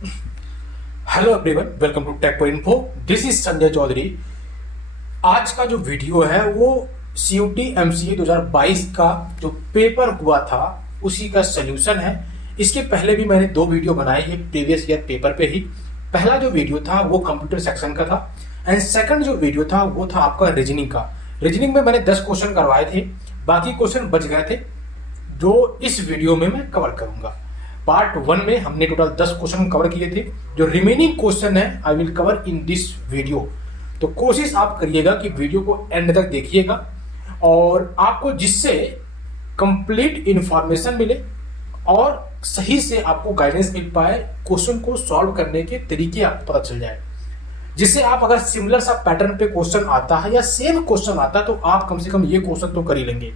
Hello everyone, welcome to Tech Info. This is Sanjay Chaudhary. आज का जो वीडियो है वो सीयूटी एमसीए 2022 का जो पेपर हुआ था उसी का सोल्यूशन है। इसके पहले भी मैंने दो वीडियो बनाए हैं प्रीवियस ईयर पेपर पे ही। पहला जो वीडियो था वो कंप्यूटर सेक्शन का था एंड सेकंड जो वीडियो था वो था आपका रीजनिंग का। रीजनिंग में मैंने 10 क्वेश्चन करवाए थे, बाकी क्वेश्चन बच गए थे जो इस वीडियो में मैं कवर करूंगा। पार्ट 1 में हमने टोटल 10 क्वेश्चन कवर किए थे। जो रिमेनिंग क्वेश्चन है I will cover in this video. तो कोशिश आप करिएगा कि वीडियो को एंड तक देखिएगा और आपको जिससे कंप्लीट इंफॉर्मेशन मिले और सही से आपको गाइडेंस मिल पाए, क्वेश्चन को सॉल्व करने के तरीके आपको पता चल जाए, जिससे आप अगर सिमिलर सा पैटर्न पे क्वेश्चन आता है या सेम क्वेश्चन आता है तो आप कम से कम ये क्वेश्चन तो कर ही लेंगे।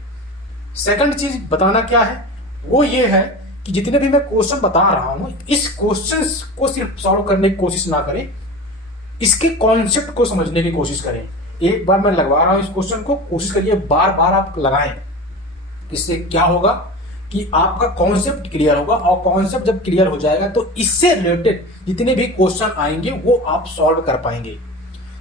सेकंड चीज बताना क्या है वो ये है कि जितने भी मैं क्वेश्चन बता रहा हूं इस क्वेश्चन को सिर्फ सॉल्व करने की कोशिश ना करें, इसके कॉन्सेप्ट को समझने की कोशिश करें। एक बार मैं लगवा रहा हूं इस क्वेश्चन को, कोशिश करिए बार बार आप लगाएं। इससे क्या होगा कि आपका कॉन्सेप्ट क्लियर होगा और कॉन्सेप्ट जब क्लियर हो जाएगा तो इससे रिलेटेड जितने भी क्वेश्चन आएंगे वो आप सॉल्व कर पाएंगे।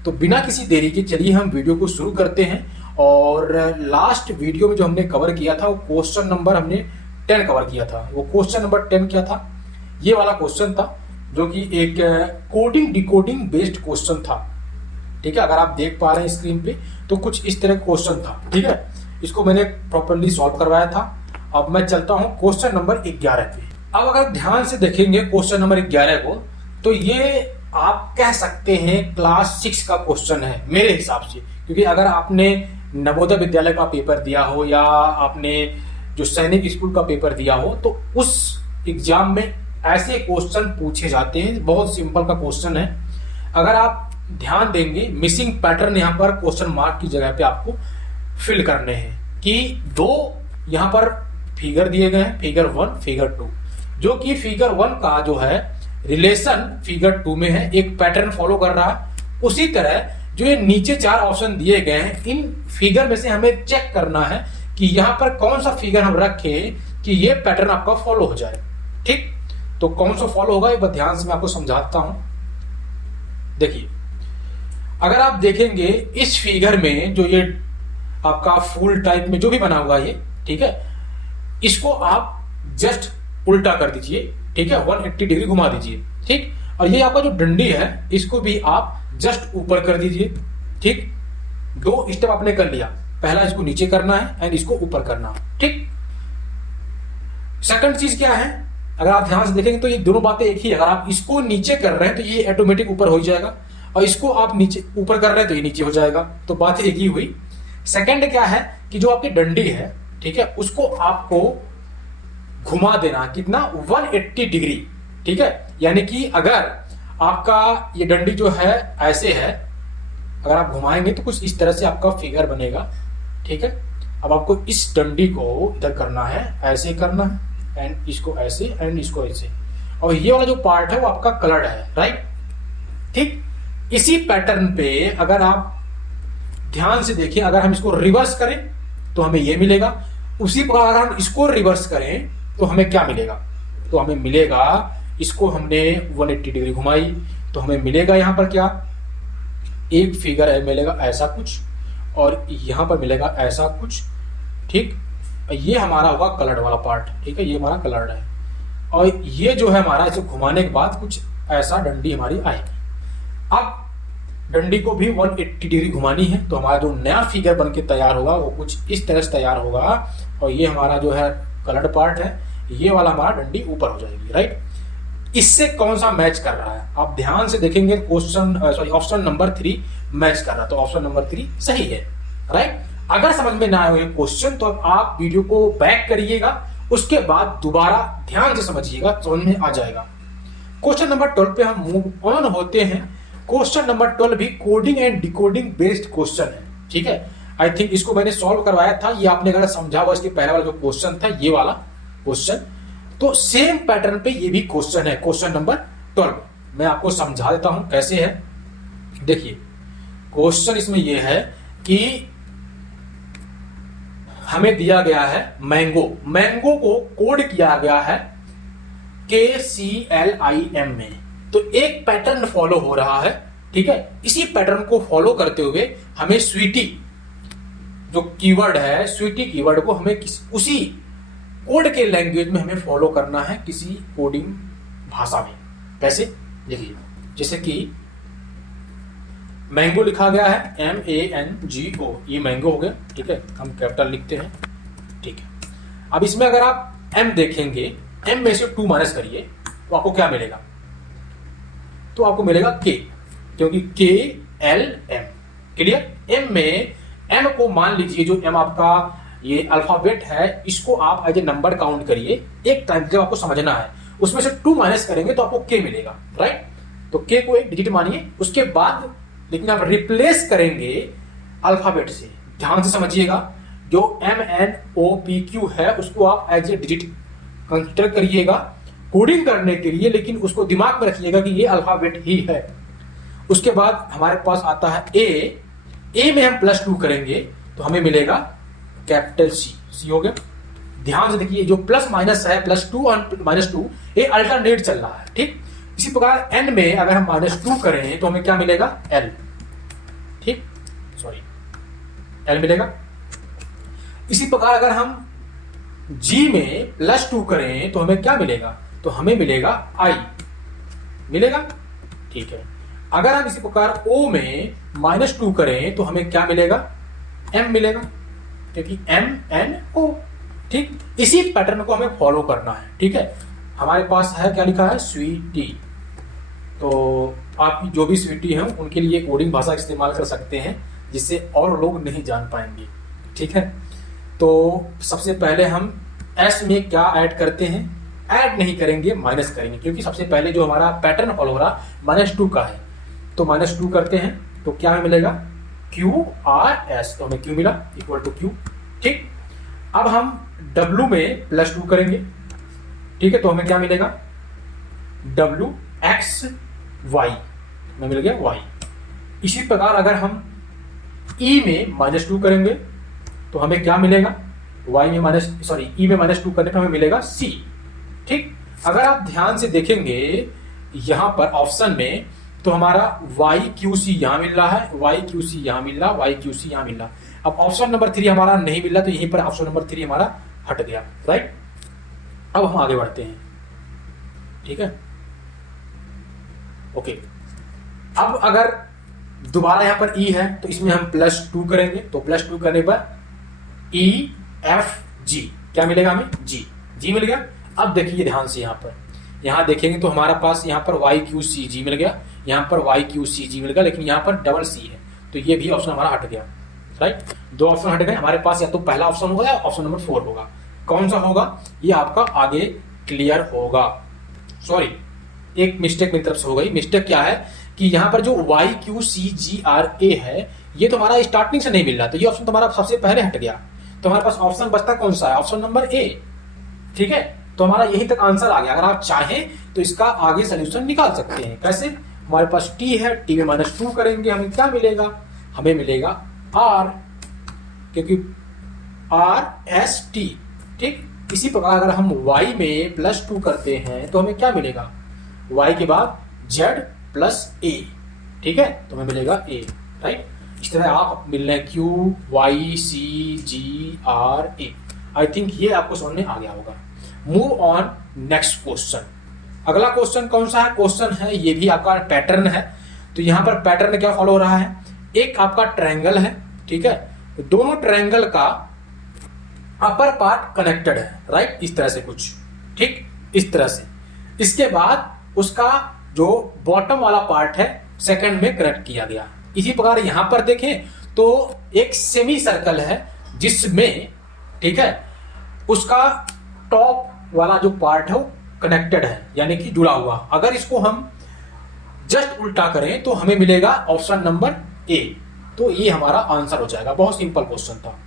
तो बिना किसी देरी के चलिए हम वीडियो को शुरू करते हैं। और लास्ट वीडियो में जो हमने कवर किया था वो क्वेश्चन नंबर हमने 10 कवर किया था। वो क्वेश्चन नंबर 10 क्या था? ये वाला क्वेश्चन था जो कि एक कोडिंग डिकोडिंग बेस्ड क्वेश्चन था। ठीक है, अगर आप देख पा रहे हैं स्क्रीन पे तो कुछ इस तरह क्वेश्चन था। ठीक है, इसको मैंने प्रॉपर्ली सॉल्व करवाया था। अब मैं चलता हूं क्वेश्चन नंबर 11 पे। अब अगर ध्यान से देखेंगे क्वेश्चन नंबर 11 को तो ये आप कह सकते हैं क्लास 6 का क्वेश्चन है मेरे हिसाब से, क्योंकि अगर आपने नवोदय विद्यालय का पेपर दिया हो या आपने जो सैनिक स्कूल का पेपर दिया हो तो उस एग्जाम में ऐसे क्वेश्चन पूछे जाते हैं। बहुत सिंपल का क्वेश्चन है। अगर आप ध्यान देंगे मिसिंग पैटर्न यहाँ पर क्वेश्चन मार्क की जगह पे आपको फिल करने हैं कि दो यहाँ पर फिगर दिए गए हैं, फिगर 1 फिगर 2, जो कि फिगर 1 का जो है रिलेशन फिगर 2 में है, एक पैटर्न फॉलो कर रहा है। उसी तरह जो ये नीचे 4 ऑप्शन दिए गए हैं इन फिगर में से हमें चेक करना है कि यहां पर कौन सा फिगर हम रखें कि ये पैटर्न आपका फॉलो हो जाए। ठीक, तो कौन सा फॉलो होगा एक बार ध्यान से मैं आपको समझाता हूं। देखिए, अगर आप देखेंगे इस फिगर में जो ये आपका फुल टाइप में जो भी बना हुआ ये, ठीक है, इसको आप जस्ट उल्टा कर दीजिए। ठीक है, 180 डिग्री घुमा दीजिए। ठीक, और ये आपका जो डंडी है इसको भी आप जस्ट ऊपर कर दीजिए। ठीक, 2 स्टेप आपने कर लिया। पहला इसको नीचे करना है एंड इसको ऊपर करना है। ठीक, सेकंड चीज क्या है, अगर आप ध्यान से देखेंगे तो ये दोनों बातें एक ही है। अगर आप इसको नीचे कर रहे हैं तो ये ऑटोमेटिक ऊपर हो जाएगा और इसको आप नीचे ऊपर कर रहे हैं तो ये नीचे हो जाएगा। तो बात एक ही हुई। सेकंड क्या है कि जो आपकी डंडी है, ठीक है, उसको आपको घुमा देना कितना, 180 डिग्री। ठीक है, यानी कि अगर आपका ये डंडी जो है ऐसे है, अगर आप घुमाएंगे तो कुछ इस तरह से आपका फिगर बनेगा। ठीक है, अब आपको इस डंडी को इधर करना है, ऐसे करना है एंड इसको ऐसे एंड इसको ऐसे, और ये वाला जो पार्ट है वो आपका कलर्ड है, राइट। ठीक, इसी पैटर्न पे अगर आप ध्यान से देखिए, अगर हम इसको रिवर्स करें तो हमें ये मिलेगा। उसी प्रकार अगर हम इसको रिवर्स करें तो हमें क्या मिलेगा, तो हमें मिलेगा, इसको हमने 180 डिग्री घुमाई तो हमें मिलेगा यहां पर क्या, एक फिगर है मिलेगा ऐसा कुछ और यहां पर मिलेगा ऐसा कुछ। ठीक, ये हमारा होगा कलर्ड वाला पार्ट। ठीक है, ये हमारा कलर्ड है और ये जो है हमारा, इसे घुमाने के बाद कुछ ऐसा डंडी हमारी आएगी। अब डंडी को भी 180 डिग्री घुमानी है तो हमारा जो नया फिगर बन के तैयार होगा वो कुछ इस तरह से तैयार होगा और ये हमारा जो है कलर्ड पार्ट है, ये वाला हमारा डंडी ऊपर हो जाएगी, राइट। इससे कौन सा मैच कर रहा है आप ध्यान से देखेंगे, क्वेश्चन ऑप्शन नंबर 3 मैच कर रहा है, तो ऑप्शन नंबर 3 सही है, राइट। अगर समझ में ना आए क्वेश्चन तो अब आप वीडियो को बैक करिएगा, उसके बाद दोबारा ध्यान से समझिएगा, समझ में आ जाएगा। क्वेश्चन नंबर 12 पे हम मूव ऑन होते हैं। क्वेश्चन नंबर 12 भी coding and decoding based question है। ठीक है, आई थिंक इसको मैंने सॉल्व करवाया था, ये आपने अगर समझा हुआ इसके पहले वाला जो क्वेश्चन था ये वाला क्वेश्चन, तो सेम पैटर्न पे ये भी क्वेश्चन है, क्वेश्चन नंबर 12। मैं आपको समझा देता हूं कैसे है। देखिए, क्वेश्चन इसमें ये है कि हमें दिया गया है मैंगो को कोड किया गया है KCLIM में। तो एक पैटर्न फॉलो हो रहा है, ठीक है। इसी पैटर्न को फॉलो करते हुए हमें स्वीटी जो कीवर्ड है, स्वीटी कीवर्ड को हमें उसी कोड के लैंग्वेज में हमें फॉलो करना है, किसी कोडिंग भाषा में। कैसे? देखिए, जैसे कि मैंगो लिखा गया है MANGO, ये मैंगो हो गया, ठीक है। हम कैपिटल लिखते हैं, ठीक है। अब इसमें अगर आप M देखेंगे, M में से 2 माइनस करिए तो आपको क्या मिलेगा? तो आपको मिलेगा K, क्योंकि KLM। क्लियर? M में M को मान लीजिए, जो M आपका ये अल्फाबेट है, इसको आप एज ए नंबर काउंट करिए। एक टाइम जब आपको समझना है, उसमें से 2 माइनस करेंगे तो आपको K मिलेगा, राइट। तो K को एक डिजिट मानिए, उसके बाद लेकिन आप रिप्लेस करेंगे अल्फाबेट से। ध्यान से समझिएगा, जो MNOPQ है उसको आप एज ए डिजिट कंसिडर करिएगा कोडिंग करने के लिए, लेकिन उसको दिमाग में रखिएगा कि ये अल्फाबेट ही है। उसके बाद हमारे पास आता है A में हम +2 करेंगे तो हमें मिलेगा कैपिटल C हो गया। ध्यान से देखिए, जो प्लस माइनस है, +2 और -2, ये अल्टरनेट चल रहा है, ठीक। इसी प्रकार N में अगर हम -2 करें तो हमें क्या मिलेगा? L, ठीक, सॉरी, L मिलेगा। इसी प्रकार अगर हम G में +2 करें तो हमें क्या मिलेगा? तो हमें मिलेगा I मिलेगा, ठीक है। अगर हम इसी प्रकार O में -2 करें तो हमें क्या मिलेगा? M मिलेगा, क्योंकि MNO, ठीक। इसी पैटर्न को हमें फॉलो करना है, ठीक है। हमारे पास है, क्या लिखा है? स्वीटी। तो आप जो भी स्वीटी हैं उनके लिए कोडिंग भाषा इस्तेमाल कर सकते हैं, जिससे और लोग नहीं जान पाएंगे, ठीक है। तो सबसे पहले हम S में क्या ऐड करते हैं? ऐड नहीं करेंगे, माइनस करेंगे, क्योंकि सबसे पहले जो हमारा पैटर्न फॉलो हो रहा -2 का है। तो -2 करते हैं तो क्या हमें मिलेगा? QRS, तो हमें Q मिला, इक्वल टू Q, ठीक। अब हम W में +2 करेंगे, ठीक है, तो हमें क्या मिलेगा? WXY में मिल गया Y। इसी प्रकार अगर हम E में -2 करेंगे तो हमें क्या मिलेगा? E में -2 करने पर हमें मिलेगा C, ठीक। अगर आप ध्यान से देखेंगे यहां पर ऑप्शन में, तो हमारा YQC यहां मिल रहा है, YQC यहां मिल रहा, YQC यहां मिल रहा। अब ऑप्शन नंबर 3 हमारा नहीं मिल रहा, तो यहीं पर ऑप्शन नंबर 3 हमारा हट गया, राइट। अब हम आगे बढ़ते हैं, ठीक है, ओके। अब अगर दोबारा यहां पर E है तो इसमें हम +2 करेंगे, तो +2 करने पर EFG क्या मिलेगा हमें? G मिल गया। अब देखिए ध्यान से, यहां देखेंगे तो हमारा पास यहां पर YQCG मिल गया, यहां पर YQCG मिल गया, लेकिन यहां पर डबल C है, तो ये भी ऑप्शन हमारा हट गया, राइट। 2 ऑप्शन हट गए हमारे पास, या तो पहला ऑप्शन होगा या ऑप्शन नंबर 4 होगा। कौन सा होगा ये आपका आगे क्लियर होगा। सॉरी, एक मिस्टेक मेरी तरफ से हो गई। मिस्टेक क्या है कि यहाँ पर जो YQCGRA है, ये तो हमारा स्टार्टिंग से नहीं मिल रहा, तो ये ऑप्शन तुम्हारा सबसे पहले हट गया। तो हमारे पास ऑप्शन बचता कौन सा है? ऑप्शन नंबर A, ठीक है। तो हमारा यहीं तक आंसर आ गया। अगर आप चाहें तो इसका आगे सोल्यूशन निकाल सकते हैं। कैसे? हमारे पास T है, T में -2 करेंगे, हमें क्या मिलेगा? हमें मिलेगा R, क्योंकि RST, ठीक। इसी प्रकार अगर हम Y में +2 करते हैं तो हमें क्या मिलेगा? Y के बाद Z+A, ठीक है, तो हमें मिलेगा A, राइट। इस तरह आप मिल रहे हैं QYCGRA। आई थिंक ये आपको समझ में आ गया होगा। Move on next question. अगला क्वेश्चन कौन सा है? क्वेश्चन है, ये भी आपका पैटर्न है। तो यहां पर पैटर्न क्या फॉलो हो रहा है? एक आपका ट्रायंगल है, ठीक है, दोनों ट्रायंगल का अपर पार्ट कनेक्टेड है, राइट, इस तरह से कुछ, ठीक, इस तरह से। इसके बाद उसका जो बॉटम वाला पार्ट है सेकंड में कनेक्ट किया गया। इसी प्रकार यहां पर देखें तो एक सेमी सर्कल है जिसमें, ठीक है, उसका टॉप वाला जो पार्ट है वो कनेक्टेड है, यानी कि जुड़ा हुआ। अगर इसको हम जस्ट उल्टा करें तो हमें मिलेगा ऑप्शन नंबर A। तो ये हमारा आंसर हो जाएगा। बहुत सिंपल क्वेश्चन था।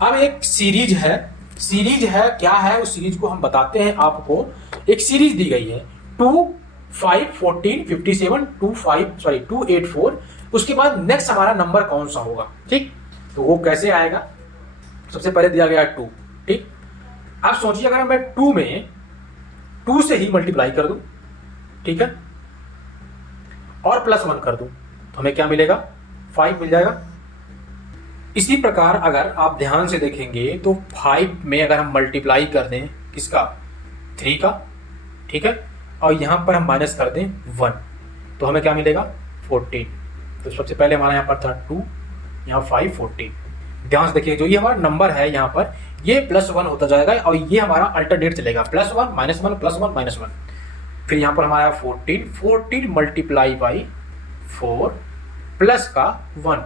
अब एक सीरीज है, क्या है उस सीरीज को हम बताते हैं आपको। एक सीरीज दी गई है 2, 5, 14, 57, 284। उसके बाद नेक्स्ट हमारा नंबर कौन सा होगा, ठीक, तो वो कैसे आएगा? सबसे पहले दिया गया 2, ठीक। अब सोचिए अगर मैं 2 में 2 से ही मल्टीप्लाई कर दूं, ठीक है, और +1 कर दूं तो हमें क्या मिलेगा, 5 मिल जाएगा। इसी प्रकार अगर आप ध्यान से देखेंगे तो 5 में अगर हम मल्टीप्लाई कर दें किसका, 3 का, ठीक है, और यहाँ पर हम माइनस कर दें 1 तो हमें क्या मिलेगा, 14। तो सबसे पहले हमारा यहाँ पर था 2, यहाँ 5, 14। ध्यान से देखिए जो ये हमारा नंबर है यहाँ पर ये +1 होता जाएगा और ये हमारा अल्टरनेट चलेगा, +1 -1 +1 -1। फिर यहाँ पर हमारा 14 मल्टीप्लाई बाई 4 प्लस का 1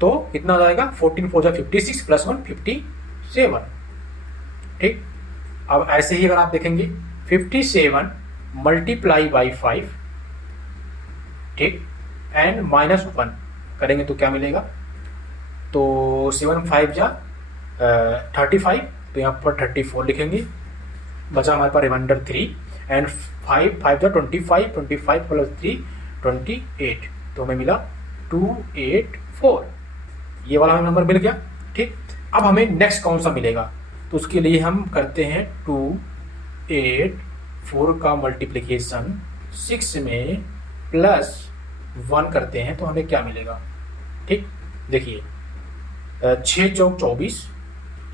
तो कितना हो जाएगा, 14 4 जा 56 +1 57। ठीक, अब ऐसे ही अगर आप देखेंगे 57 मल्टीप्लाई बाई 5, ठीक, एंड -1 करेंगे तो क्या मिलेगा, तो 7 5 जा 35 तो यहाँ पर 34 लिखेंगे, बचा हमारे पास रिमाइंडर 3 एंड 5 5 जा 25 25 प्लस 3 28 तो हमें मिला 284। ये वाला हमें नंबर मिल गया। ठीक, अब हमें नेक्स्ट कौन सा मिलेगा, तो उसके लिए हम करते हैं 284 का मल्टीप्लिकेशन 6 में +1 करते हैं तो हमें क्या मिलेगा। ठीक, देखिए 6 चौक 24,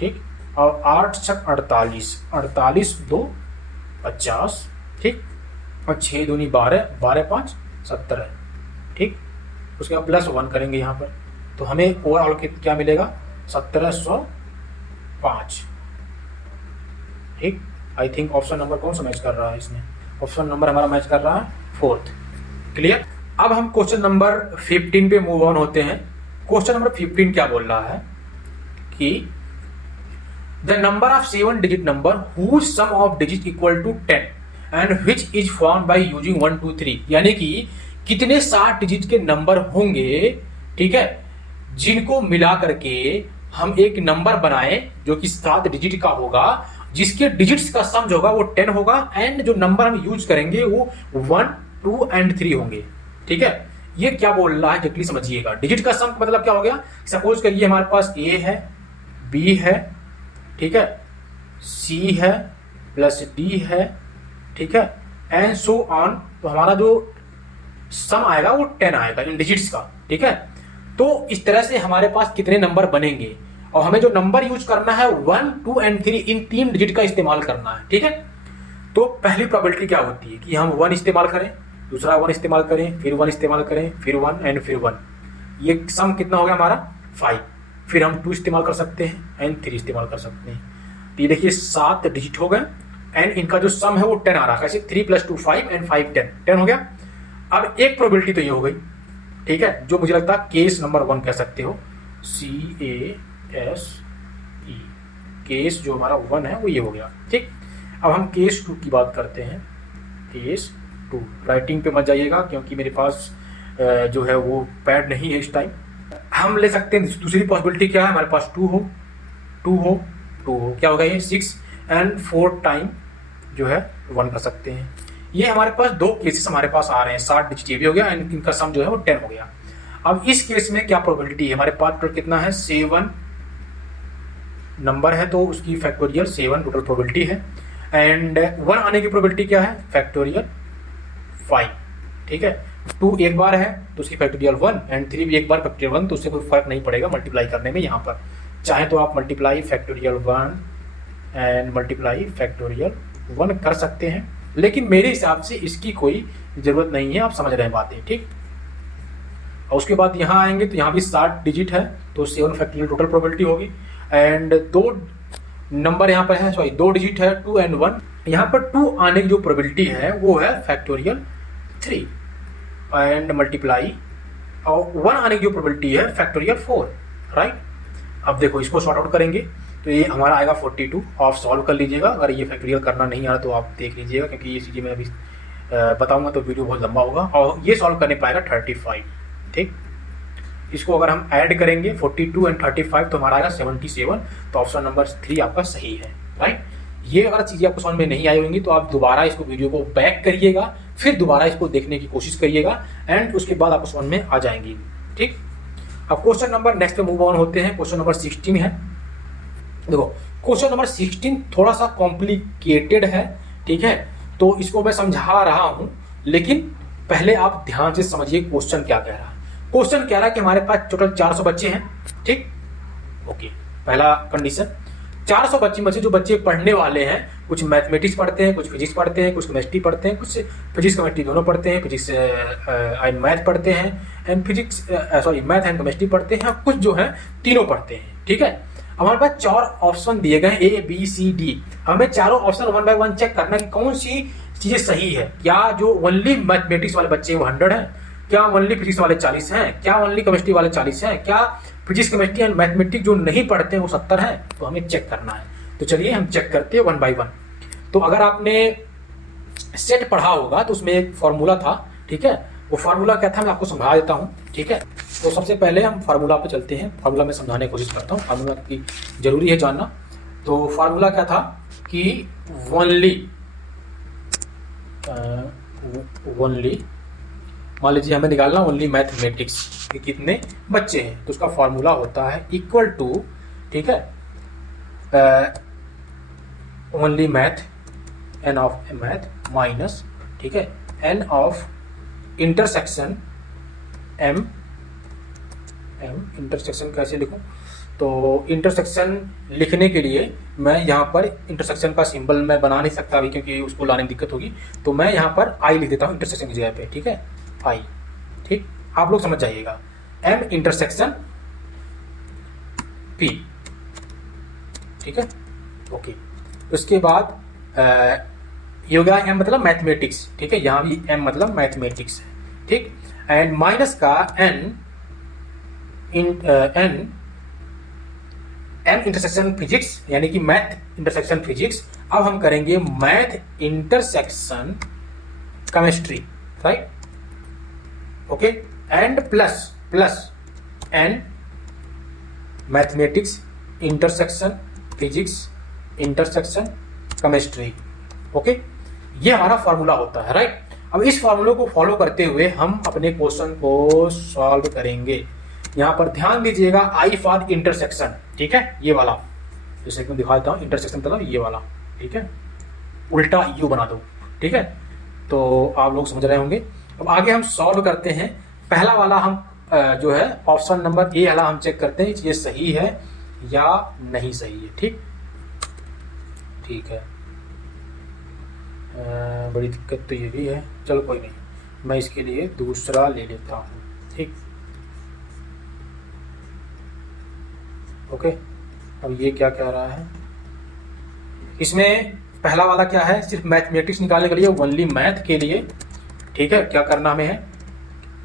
ठीक, और 8 छक 48, 48 2 50, ठीक, और 6 दूनी 12, 12 5 17, ठीक, उसके बाद +1 करेंगे यहाँ पर तो हमें ओवरऑल क्या मिलेगा, 1705। ठीक, आई थिंक ऑप्शन नंबर कौन सा मैच कर रहा है इसमें, ऑप्शन नंबर हमारा मैच कर रहा है 4th। क्लियर। अब हम क्वेश्चन नंबर 15 पे मूव ऑन होते हैं। क्वेश्चन नंबर 15 क्या बोल रहा है कि the number of 7 digit number whose sum of digit equal to 10 and which is formed by using 1 2 3, यानी कि कितने 7 डिजिट के नंबर होंगे, ठीक है, जिनको मिला करके हम एक नंबर बनाए जो कि 7 डिजिट का होगा, जिसके डिजिट्स का सम जो होगा वो 10 होगा एंड जो नंबर हम यूज करेंगे वो 1 2 एंड 3 होंगे। ठीक है, ये क्या बोल रहा है एक्चुअली समझिएगा। डिजिट का सम मतलब क्या हो गया, सपोज करिए हमारे पास ए है, बी है, ठीक है, सी है, प्लस डी है, ठीक है, एंड सो ऑन, तो हमारा जो सम आएगा वो 10 आएगा इन डिजिट्स का। ठीक है, तो इस तरह से हमारे पास कितने नंबर बनेंगे और हमें जो नंबर यूज करना है 1 2 एंड 3 इन 3 डिजिट का इस्तेमाल करना है। ठीक है, तो पहली प्रोबेबिलिटी क्या होती है कि हम 1 इस्तेमाल करें, दूसरा 1 इस्तेमाल करें, फिर 1 इस्तेमाल करें, फिर 1 एंड फिर 1। ये सम कितना हो गया हमारा 5। फिर हम 2 इस्तेमाल कर सकते हैं एंड 3 इस्तेमाल कर सकते हैं। तो ये देखिए 7 डिजिट हो गए एंड इनका जो सम है वो 10 आ रहा है। कैसे, 3 + 2 5 एंड 5 10 हो गया। अब एक प्रोबेबिलिटी तो ये हो गई, ठीक है, जो मुझे लगता है केस नंबर 1 कह सकते हो, CASE, केस जो हमारा 1 है वो ये हो गया। ठीक, अब हम केस 2 की बात करते हैं। केस 2, राइटिंग पे मत जाइएगा क्योंकि मेरे पास जो है वो पैड नहीं है इस टाइम। हम ले सकते हैं दूसरी पॉसिबिलिटी क्या है, हमारे पास 2 हो, क्या होगा ये 6 एंड 4 टाइम जो है 1 कर सकते हैं। ये हमारे पास 2 केसेस हमारे पास आ रहे हैं, 7 डिजिट ये भी हो गया एंड इनका सम जो है वो 10 हो गया। अब इस केस में क्या प्रोबेबिलिटी है, हमारे पास टोटल कितना है, 7 नंबर है तो उसकी फैक्टोरियल 7 टोटल प्रोबेबिलिटी है एंड 1 आने की प्रोबेबिलिटी क्या है, फैक्टोरियल 5। ठीक है, 2 एक बार है तो उसकी फैक्टोरियल 1 एंड 3 भी एक बार फैक्टोरियल 1, तो उससे कोई फर्क नहीं पड़ेगा मल्टीप्लाई करने में। यहाँ पर चाहे तो आप multiply factorial 1 and multiply factorial 1 कर सकते हैं, लेकिन मेरे हिसाब से इसकी कोई जरूरत नहीं है, आप समझ रहे हैं बातें। ठीक, और उसके बाद यहाँ आएंगे तो यहाँ भी 7 डिजिट है तो 7 फैक्टोरियल टोटल प्रोबेबिलिटी होगी एंड 2 नंबर यहाँ पर है, सॉरी 2 डिजिट है 2 एंड 1। यहाँ पर 2 आने की जो प्रोबेबिलिटी है वो है फैक्टोरियल 3 एंड मल्टीप्लाई, और 1 आने की जो प्रोबेबिलिटी है फैक्टोरियल 4। राइट, अब देखो इसको सॉर्ट आउट करेंगे तो ये हमारा आएगा 42। आप सॉल्व कर लीजिएगा, अगर ये फैक्टोरियल करना नहीं आ रहा तो आप देख लीजिएगा क्योंकि ये चीज़ें मैं अभी बताऊंगा तो वीडियो बहुत लंबा होगा, और ये सॉल्व करने पाएगा 35। ठीक, इसको अगर हम ऐड करेंगे 42 एंड 35 तो हमारा आएगा 77। तो ऑप्शन नंबर 3 आपका सही है। राइट, ये अगर चीज़ें आपको समझ में नहीं आई होंगी तो आप दोबारा इसको वीडियो को बैक करिएगा, फिर दोबारा इसको देखने की कोशिश करिएगा एंड उसके बाद आपको समझ में आ जाएंगी। ठीक, अब क्वेश्चन नंबर नेक्स्ट पे मूव ऑन होते हैं। क्वेश्चन नंबर 16 है। देखो क्वेश्चन नंबर 16 थोड़ा सा कॉम्प्लिकेटेड है, ठीक है, तो इसको मैं समझा रहा हूं लेकिन पहले आप ध्यान से समझिए क्वेश्चन क्या कह रहा है। क्वेश्चन कह रहा है कि हमारे पास टोटल 400 बच्चे हैं, ठीक। ओके, पहला कंडीशन 400 बच्चे में से जो बच्चे पढ़ने वाले हैं, कुछ मैथमेटिक्स पढ़ते हैं, कुछ फिजिक्स पढ़ते हैं, कुछ केमिस्ट्री पढ़ते हैं, कुछ फिजिक्स केमिस्ट्री दोनों पढ़ते हैं, फिजिक्स एंड मैथ पढ़ते हैं, and physics math and chemistry पढ़ते हैं, और कुछ जो है तीनों पढ़ते हैं, ठीक है। हमारे पास 4 ऑप्शन दिए गए ए बी सी डी। हमें चारों ऑप्शन 1 बाय 1 चेक करना है कि कौन सी चीजें सही है। क्या जो ओनली मैथमेटिक्स वाले बच्चे वो 100 हैं, क्या ओनली फिजिक्स वाले 40 हैं, क्या ओनली केमिस्ट्री वाले 40 हैं, क्या फिजिक्स केमिस्ट्री एंड मैथमेटिक्स जो नहीं पढ़ते हैं वो 70 हैं। तो हमें चेक करना है। तो चलिए हम चेक करते हैं 1 बाय 1। तो अगर आपने सेट पढ़ा होगा तो उसमें एक फॉर्मूला था, ठीक है। वो फार्मूला क्या था मैं आपको समझा देता हूँ, ठीक है। तो सबसे पहले हम फार्मूला पे चलते हैं। फार्मूला में समझाने की कोशिश करता हूँ, फार्मूला की जरूरी है जानना। तो फार्मूला क्या था कि ओनली मान लीजिए हमें निकालना ओनली मैथमेटिक्स के कितने बच्चे हैं, तो उसका फार्मूला होता है इक्वल टू, ठीक है, only math n of math minus, ठीक है, n of intersection m. Intersection कैसे लिखूं? तो इंटरसेक्शन लिखने के लिए मैं यहाँ पर इंटरसेक्शन का सिंबल मैं बना नहीं सकता अभी, क्योंकि उसको लाने में दिक्कत होगी। तो मैं यहाँ पर आई लिख देता हूँ इंटरसेक्शन की जगह पे, ठीक है, आई, ठीक। आप लोग समझ जाइएगा, एम इंटरसेक्शन पी, ठीक है, ओके। उसके बाद ये हो गया एम मतलब मैथमेटिक्स, ठीक है, यहाँ भी एम मतलब मैथमेटिक्स है, ठीक। एंड माइनस का एन एम इंटरसेक्शन फिजिक्स, यानी कि मैथ इंटरसेक्शन फिजिक्स। अब हम करेंगे math intersection chemistry, right, okay. And plus n mathematics intersection physics intersection chemistry, okay. ये हमारा फॉर्मूला होता है, राइट। अब इस फॉर्मूले को फॉलो करते हुए हम अपने क्वेश्चन को सॉल्व करेंगे। यहां पर ध्यान दीजिएगा, आई फॉर इंटरसेक्शन, ठीक है, ये वाला, जैसे कि मैं दिखा देता हूं, इंटरसेक्शन मतलब ये वाला, ठीक है, उल्टा यू बना दो, ठीक है। तो आप लोग समझ रहे होंगे। अब आगे हम सॉल्व करते हैं। पहला वाला हम जो है ऑप्शन नंबर ए वाला हम चेक करते हैं ये सही है या नहीं सही है, ठीक, ठीक है। बड़ी दिक्कत तो ये भी है, चलो कोई नहीं, मैं इसके लिए दूसरा ले लेता हूँ, ठीक, ओके। अब ये क्या कह रहा है, इसमें पहला वाला क्या है, सिर्फ मैथमेटिक्स निकालने के लिए, ओनली मैथ के लिए, ठीक है। क्या करना हमें है,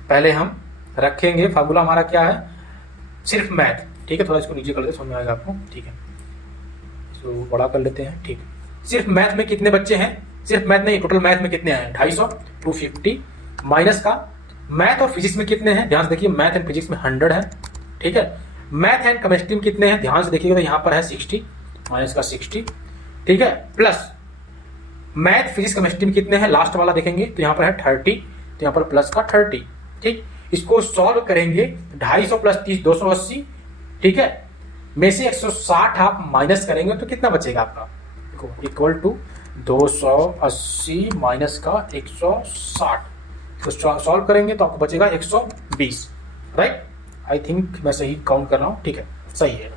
पहले हम रखेंगे फार्मूला हमारा क्या है, सिर्फ मैथ, ठीक है। थोड़ा इसको नीचे कर लेते, समझ में आएगा आपको, ठीक है। तो बड़ा कर लेते हैं, ठीक। सिर्फ मैथ में कितने बच्चे हैं, सिर्फ मैथ नहीं, टोटल मैथ में कितने हैं, 250, 250 माइनस का मैथ और फिजिक्स में कितने हैं, ध्यान से देखिए, मैथ एंड फिजिक्स में 100 है, ठीक है। मैथ एंड केमिस्ट्री में कितने हैं, ध्यान से देखिएगा, तो यहाँ पर है 60 माइनस का 60, ठीक है, प्लस मैथ फिजिक्स केमिस्ट्री में कितने हैं, लास्ट वाला देखेंगे तो यहाँ पर है 30, तो यहाँ पर प्लस का 30, ठीक। इसको सॉल्व करेंगे, 250 प्लस 30 280, ठीक है, में से 160 आप माइनस करेंगे तो कितना बचेगा आपका, देखो, इक्वल टू 280 माइनस का 160, तो सॉल्व करेंगे तो आपको बचेगा 120, राइट। आई थिंक मैं सही काउंट कर रहा हूँ, ठीक है, सही है,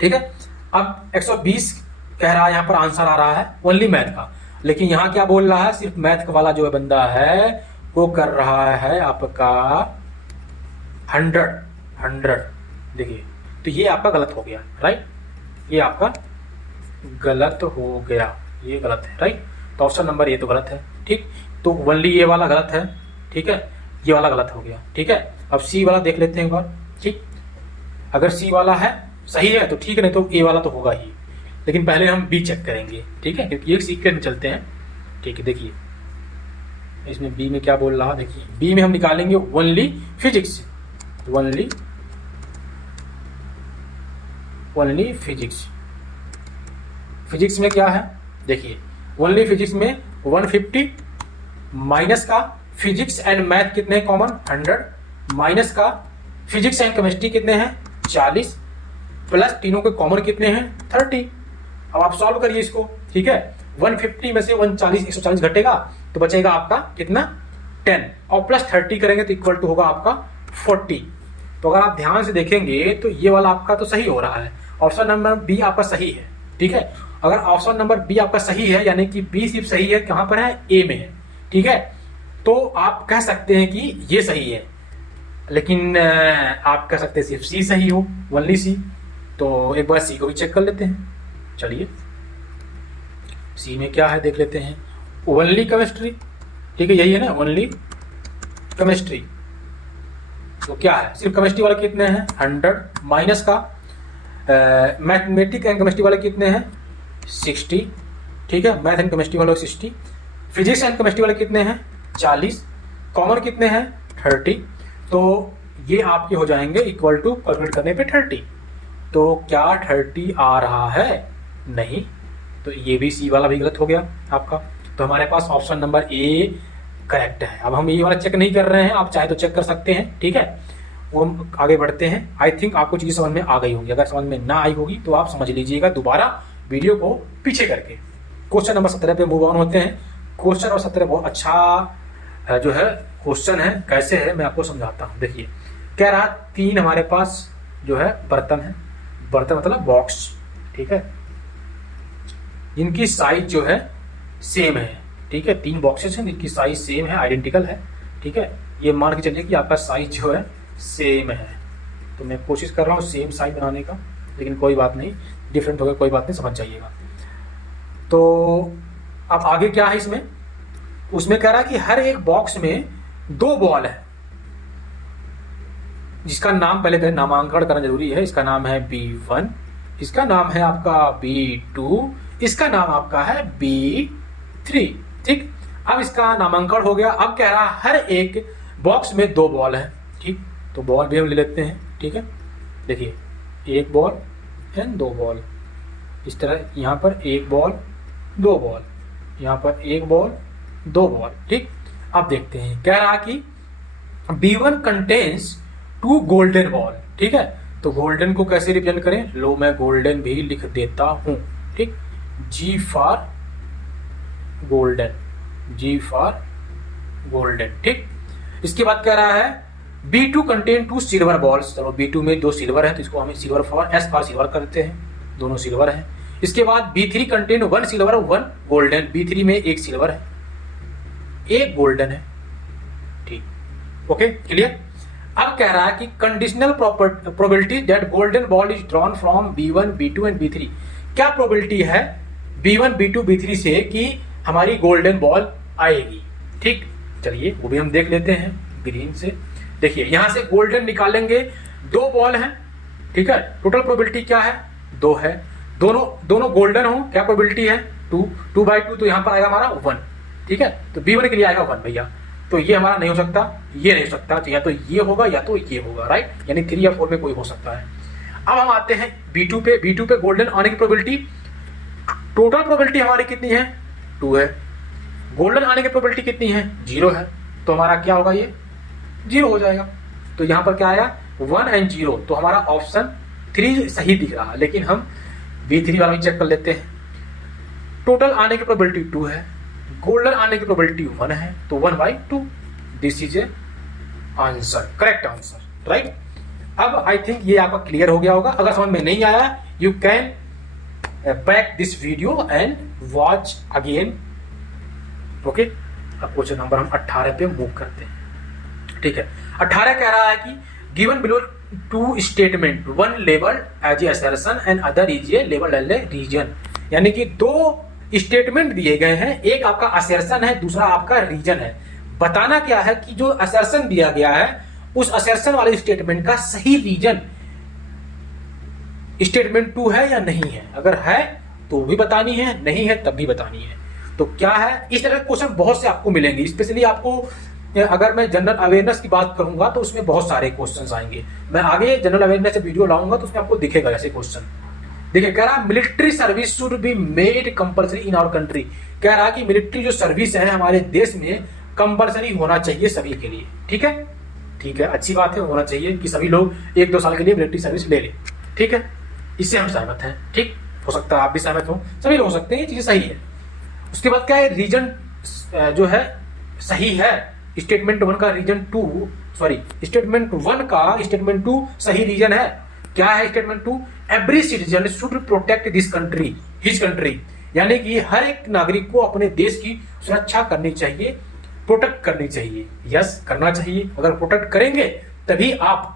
ठीक है। अब 120 कह रहा है, यहाँ पर आंसर आ रहा है ओनली मैथ का, लेकिन यहाँ क्या बोल रहा है, सिर्फ मैथ वाला जो बंदा है वो कर रहा है आपका 100, देखिए, तो ये आपका गलत हो गया, राइट, ये आपका गलत हो गया, ये गलत है, राइट। तो ऑप्शन नंबर ये तो गलत है, ठीक। तो ओनली ये वाला गलत है, ठीक है, ये वाला गलत हो गया, ठीक है। अब सी वाला देख लेते हैं एक बार, ठीक। अगर सी वाला है सही है तो ठीक है, नहीं तो ए वाला तो होगा ही, लेकिन पहले हम बी चेक करेंगे, ठीक है, क्योंकि एक सीक्वेंस में चलते हैं, ठीक है। देखिए इसमें बी में क्या बोल रहा है, देखिए बी में हम निकालेंगे only physics, only physics. Physics में क्या है, देखिए ओनली फिजिक्स में 150 माइनस का फिजिक्स एंड मैथ कितने कॉमन, 100 माइनस का फिजिक्स एंड केमिस्ट्री कितने हैं, 40 प्लस तीनों के कॉमन कितने हैं, 30। अब आप सॉल्व करिए इसको, ठीक है। 150 में से 140 घटेगा तो बचेगा आपका कितना, 10 और प्लस 30 करेंगे तो इक्वल टू होगा आपका 40। तो अगर आप ध्यान से देखेंगे तो ये वाला आपका तो सही हो रहा है, ऑप्शन नंबर बी आपका सही है। ठीक है, अगर ऑप्शन नंबर बी आपका सही है यानी कि बी सिर्फ सही है, कहां पर है, ए में है। ठीक है, तो आप कह सकते हैं कि ये सही है, लेकिन आप कह सकते हैं सिर्फ सी सही हो, ओनली सी। तो एक बार सी को भी चेक कर लेते हैं। चलिए सी में क्या है देख लेते हैं, ओनली केमिस्ट्री। ठीक है, यही है ना, ओनली केमिस्ट्री। तो क्या है, सिर्फ केमिस्ट्री वाले कितने हैं 100 माइनस का मैथमेटिक्स एंड केमिस्ट्री वाले कितने हैं 60। ठीक है, मैथ एंड केमिस्ट्री वाले 60, फिजिक्स एंड केमिस्ट्री वाले कितने हैं 40, कॉमन कितने हैं 30। तो ये आपके हो जाएंगे इक्वल टू कैलकुलेट करने पे 30। तो क्या 30 आ रहा है, नहीं, तो ये भी सी वाला भी गलत हो गया आपका। तो हमारे पास ऑप्शन नंबर ए करेक्ट है। अब हम ये वाला चेक नहीं कर रहे हैं, आप चाहे तो चेक कर सकते हैं। ठीक है, वो हम आगे बढ़ते हैं। आई थिंक आपको चीज़ समझ में आ गई होगी, अगर समझ में ना आई होगी तो आप समझ लीजिएगा दोबारा वीडियो को पीछे करके। क्वेश्चन नंबर 17 पे मूव ऑन होते हैं। क्वेश्चन नंबर 17 बहुत अच्छा जो है क्वेश्चन है, कैसे है मैं आपको समझाता हूँ। देखिए कह रहा 3 हमारे पास जो है बर्तन है, बर्तन मतलब बॉक्स। ठीक है, इनकी साइज जो है सेम है। ठीक है, 3 बॉक्सेस हैं जिनकी साइज सेम है, आइडेंटिकल है। ठीक है, ये मान के चलिए कि आपका साइज जो है सेम है। तो मैं कोशिश कर रहा हूँ सेम साइज बनाने का, लेकिन कोई बात नहीं, डिफरेंट होगा, कोई बात नहीं, समझ जाइएगा। तो अब आगे क्या है इसमें, उसमें कह रहा है कि हर एक बॉक्स में 2 बॉल है, जिसका नाम पहले नामांकन करना जरूरी है। इसका नाम है B1, इसका नाम है आपका B2, इसका नाम आपका है B3। ठीक, अब इसका नामांकन हो गया। अब कह रहा है हर एक बॉक्स में 2 बॉल है। ठीक, तो बॉल भी हम ले लेते हैं। ठीक है, देखिए 1 बॉल एंड 2 बॉल, इस तरह यहाँ पर 1 बॉल 2 बॉल, यहाँ पर 1 बॉल 2 बॉल। ठीक, अब देखते हैं, कह रहा कि B1 कंटेन्स 2 गोल्डन बॉल। ठीक है, तो गोल्डन को कैसे रिप्रेजेंट करें, लो मैं गोल्डन भी लिख देता हूं। ठीक, G for golden, G for golden. ठीक, इसके बाद कह रहा है B2 कंटेन 2 सिल्वर बॉल्स। चलो B2 में 2 सिल्वर है तो इसको हमें silver for S for silver करते हैं, दोनों सिल्वर हैं। इसके बाद B3 contain 1 silver 1 golden, B3 में 1 सिल्वर है 1 गोल्डन है। ठीक, ओके क्लियर। अब कह रहा है कि conditional probability that golden ball is drawn from B1 B2 and B3। क्या प्रोबेबिलिटी है B1 B2 B3 से कि हमारी गोल्डन बॉल आएगी। ठीक, चलिए वो भी हम देख लेते हैं ग्रीन से। देखिए यहां से गोल्डन निकालेंगे, 2 बॉल हैं। ठीक है, टोटल प्रोबेबिलिटी क्या है 2 है, दोनों गोल्डन हो, क्या प्रोबेबिलिटी है 2/2, तो यहां पर आएगा हमारा 1। ठीक है, तो B1 के लिए आएगा 1 भैया, तो ये हमारा नहीं हो सकता, ये नहीं हो सकता, तो या तो ये होगा या तो ये होगा, राइट, यानी 3 या 4 में कोई हो सकता है। अब हम आते हैं B2 पे। B2 पे गोल्डन आने की प्रोबेबिलिटी, टोटल प्रोबेबिलिटी हमारी कितनी है 2 है, गोल्डन आने की प्रोबेबिलिटी कितनी है 0 है, तो हमारा क्या होगा, ये 0 हो जाएगा। तो यहां पर क्या आया 1 एंड 0, तो हमारा ऑप्शन 3 सही दिख रहा है। लेकिन हम B3 वाला भी चेक कर लेते हैं। टोटल आने की प्रोबेबिलिटी 2 है, गोल्डन आने की प्रोबेबिलिटी 1 है, तो 1/2, this is A answer, correct answer, right. अब आई थिंक ये आपका क्लियर हो गया होगा। अगर समझ में नहीं आया you can back this video and watch again. Okay, अब क्वेश्चन नंबर हम 18 पे मूव करते हैं। ठीक है, 18 कह रहा है कि given below 2 statement, 1 labelled as a assertion and other is a labelled as a reason. यानी कि 2 स्टेटमेंट दिए गए हैं, एक आपका असर्शन है, दूसरा आपका रीजन है। बताना क्या है कि जो असर्शन दिया गया है उस असर्शन वाले स्टेटमेंट का सही रीजन स्टेटमेंट 2 है या नहीं है। अगर है तो भी बतानी है, नहीं है तब भी बतानी है। तो क्या है, इस तरह के क्वेश्चन बहुत से आपको मिलेंगे। स्पेशली आपको अगर मैं जनरल अवेयरनेस की बात करूंगा तो उसमें बहुत सारे क्वेश्चंस आएंगे। मैं आगे जनरल अवेयरनेस से वीडियो लाऊंगा तो उसमें आपको दिखेगा ऐसे क्वेश्चन। देखिए कह रहा military service should be made compulsory in our country. कह रहा कि मिलिट्री जो सर्विस है हमारे देश में कंपलसरी होना चाहिए सभी के लिए। ठीक है, ठीक है, अच्छी बात है, होना चाहिए कि सभी लोग 1-2 साल के लिए मिलिट्री सर्विस ले लें। ठीक है, इससे हम सहमत हैं। ठीक, हो सकता है आप भी सहमत हो, सभी लोग हो सकते हैं, ये चीज सही है। उसके बाद क्या है, रीजन जो है सही है स्टेटमेंट 1 का रीजन 2 सॉरी स्टेटमेंट 1 का स्टेटमेंट 2 सही रीजन है। क्या है statement 2? Every citizen should protect this country his country, यानी कि हर एक नागरिक को अपने देश की सुरक्षा करनी चाहिए, प्रोटेक्ट करनी चाहिए। यस, करना चाहिए। अगर प्रोटेक्ट करेंगे तभी आप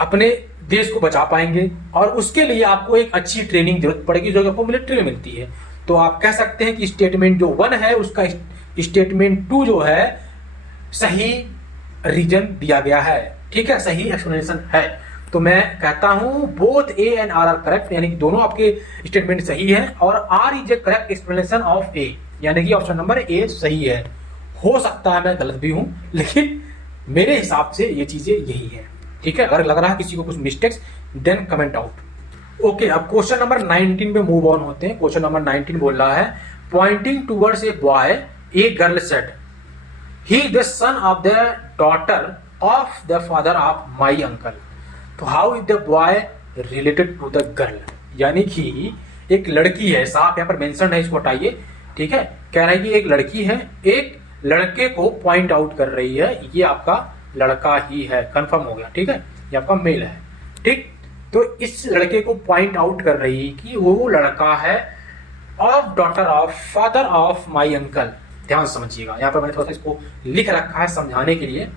अपने देश को बचा पाएंगे, और उसके लिए आपको एक अच्छी ट्रेनिंग जरूरत पड़ेगी जो आपको मिलिट्री में मिलती है। तो आप कह सकते हैं कि स्टेटमेंट जो 1 है उसका स्टेटमेंट 2 जो है सही रीजन दिया गया है। ठीक है, सही एक्सप्लेनेशन है। तो मैं कहता हूं both A and R are correct, यानी कि दोनों आपके स्टेटमेंट सही है, और R is A correct explanation of A, यानी कि ऑप्शन नंबर ए सही है। हो सकता है मैं गलत भी हूं, लेकिन मेरे हिसाब से ये चीजें यही है। ठीक है, अगर लग रहा है किसी को कुछ mistakes then comment out. Okay, अब क्वेश्चन नंबर 19 पे मूव ऑन होते हैं। क्वेश्चन नंबर 19 बोल रहा है pointing towards a boy a girl said he is the son of the daughter of the father of my uncle. तो how is the boy related to the girl, यानी कि एक लड़की है, साफ यहाँ पर मेंशन है, इसको हटाइए। ठीक है, कह रहा है कि एक लड़की है, एक लड़के को पॉइंट आउट कर रही है, ये आपका लड़का ही है, कंफर्म हो गया। ठीक है, ये आपका मेल है। ठीक, तो इस लड़के को पॉइंट आउट कर रही है कि वो लड़का है of daughter of father of my uncle. ध्यान समझिएगा, यहाँ पर मैंने थोड़ा सा इसको लिख रखा है समझाने के लिए।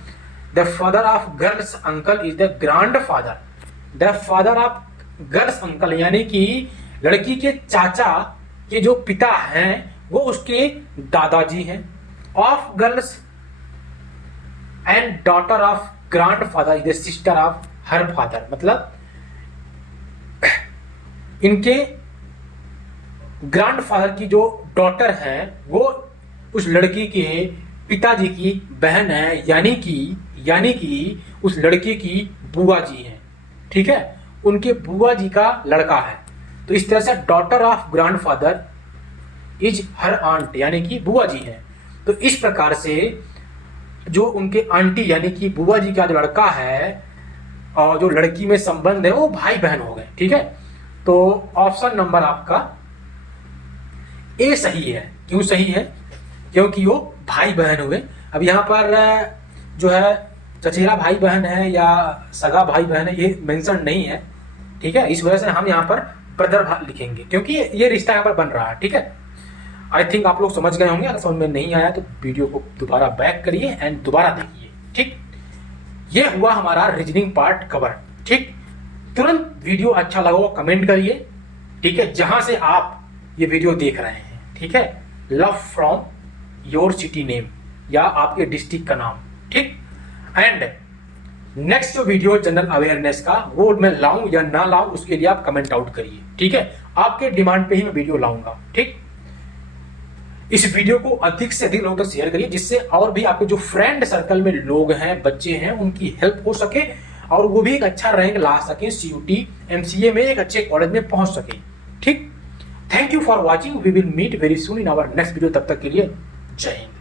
The father of girls uncle is the grand father, the father of girls uncle, यानी कि लड़की के चाचा के जो पिता हैं वो उसके दादाजी हैं। Of girls and daughter of grandfather is the sister of her father, मतलब इनके ग्रैंड फादर की जो डॉटर है वो उस लड़की के पिताजी की बहन है, यानी कि उस लड़की की बुआ जी हैं। ठीक है, उनके बुआ जी का लड़का है। तो इस तरह से daughter of grandfather is her aunt, यानी कि बुआ जी है। तो इस प्रकार से जो उनके आंटी यानी कि बुआ जी का जो लड़का है और जो लड़की में संबंध है वो भाई बहन हो गए। ठीक है, तो ऑप्शन नंबर आपका ए सही है। क्यों सही है? क्योंकि वो भाई बहन हुए। अब यहाँ पर जो है चचेरा भाई बहन है या सगा भाई बहन है ये मेंशन नहीं है। ठीक है, इस वजह से हम यहाँ पर ब्रदर लिखेंगे क्योंकि ये रिश्ता यहाँ पर बन रहा है। ठीक है, आई थिंक आप लोग समझ गए होंगे। अगर समझ में नहीं आया तो वीडियो को दोबारा बैक करिए एंड दोबारा देखिए। ठीक, ये हुआ हमारा रीजनिंग पार्ट कवर। ठीक, तुरंत वीडियो अच्छा लगा हो कमेंट करिए। ठीक है, जहां से आप ये वीडियो देख रहे हैं। ठीक है, love from your city name या आपके डिस्ट्रिक्ट का नाम। ठीक, एंड नेक्स्ट जो वीडियो जनरल अवेयरनेस का वो मैं लाऊं या ना लाऊं उसके लिए आप कमेंट आउट करिए। ठीक है, आपके डिमांड पे ही मैं वीडियो लाऊंगा। ठीक, इस वीडियो को अधिक से अधिक लोगों तक शेयर करिए जिससे और भी आपके जो फ्रेंड सर्कल में लोग हैं, बच्चे हैं, उनकी हेल्प हो सके और वो भी एक अच्छा रैंक ला सके, सीयूटी एमसीए में एक अच्छे कॉलेज में पहुंच सके। ठीक, thank you for watching, we will meet very soon in our next video. तब तक के लिए जय हिंद।